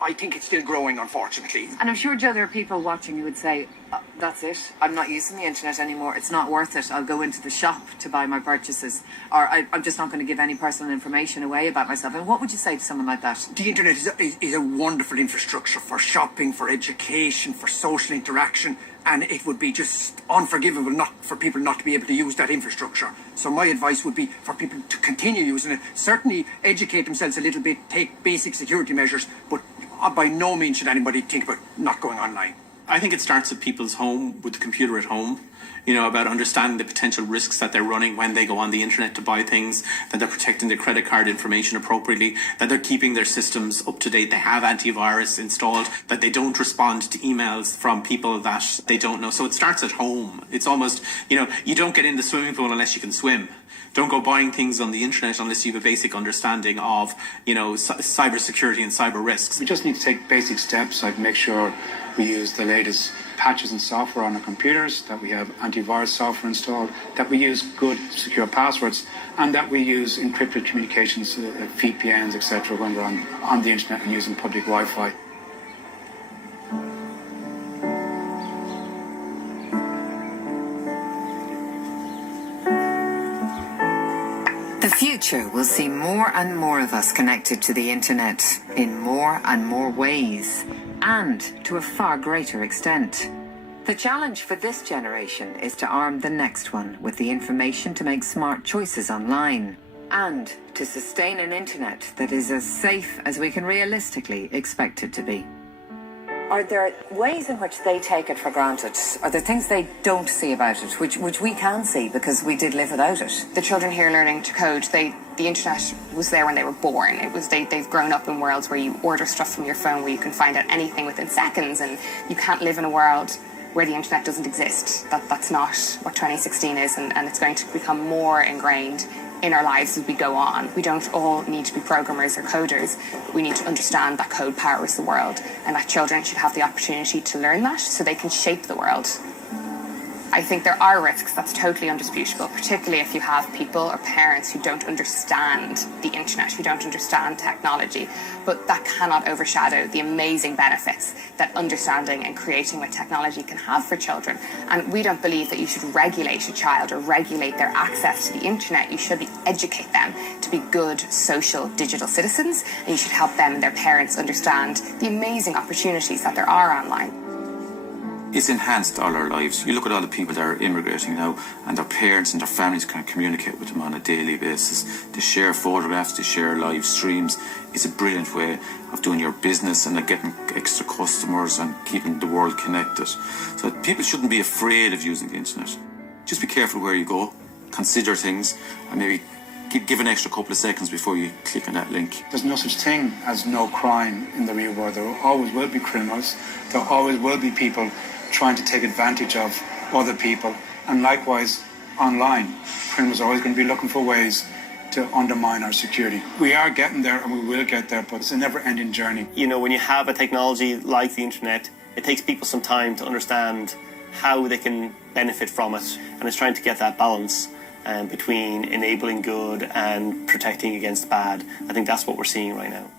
I think it's still growing, unfortunately. And I'm sure, Joe, there are people watching who would say, that's it, I'm not using the internet anymore, it's not worth it, I'll go into the shop to buy my purchases, or I'm just not going to give any personal information away about myself. And what would you say to someone like that? The internet is a wonderful infrastructure for shopping, for education, for social interaction, and it would be just unforgivable not for people not to be able to use that infrastructure. So my advice would be for people to continue using it, certainly educate themselves a little bit, take basic security measures, but by no means should anybody think about not going online. I think it starts at people's home, with the computer at home, about understanding the potential risks that they're running when they go on the internet to buy things, that they're protecting their credit card information appropriately, that they're keeping their systems up to date, they have antivirus installed, that they don't respond to emails from people that they don't know. So it starts at home. It's almost, you don't get in the swimming pool unless you can swim. Don't go buying things on the internet unless you have a basic understanding of, cyber security and cyber risks. We just need to take basic steps, like make sure we use the latest patches and software on our computers, that we have antivirus software installed, that we use good secure passwords, and that we use encrypted communications, VPNs, etc., when we're on the internet and using public Wi-Fi. The future will see more and more of us connected to the internet in more and more ways, and to a far greater extent. The challenge for this generation is to arm the next one with the information to make smart choices online, and to sustain an internet that is as safe as we can realistically expect it to be. Are there ways in which they take it for granted? Are there things they don't see about it, which we can see because we did live without it? The children here learning to code, the internet was there when they were born. They've grown up in worlds where you order stuff from your phone, where you can find out anything within seconds, and you can't live in a world where the internet doesn't exist. That's not what 2016 is, and it's going to become more ingrained in our lives as we go on. We don't all need to be programmers or coders, but we need to understand that code powers the world, and that children should have the opportunity to learn that so they can shape the world. I think there are risks, that's totally undisputable, particularly if you have people or parents who don't understand the internet, who don't understand technology. But that cannot overshadow the amazing benefits that understanding and creating with technology can have for children. And we don't believe that you should regulate a child or regulate their access to the internet. You should educate them to be good social digital citizens, and you should help them and their parents understand the amazing opportunities that there are online. It's enhanced all our lives. You look at all the people that are immigrating now, and their parents and their families can communicate with them on a daily basis. They share photographs, they share live streams. It's a brilliant way of doing your business and getting extra customers and keeping the world connected. So people shouldn't be afraid of using the internet. Just be careful where you go, consider things, and maybe give an extra couple of seconds before you click on that link. There's no such thing as no crime in the real world. There always will be criminals. There always will be people trying to take advantage of other people. And likewise, online, criminals are always going to be looking for ways to undermine our security. We are getting there and we will get there, but it's a never-ending journey. When you have a technology like the internet, it takes people some time to understand how they can benefit from it, and it's trying to get that balance between enabling good and protecting against bad. I think that's what we're seeing right now.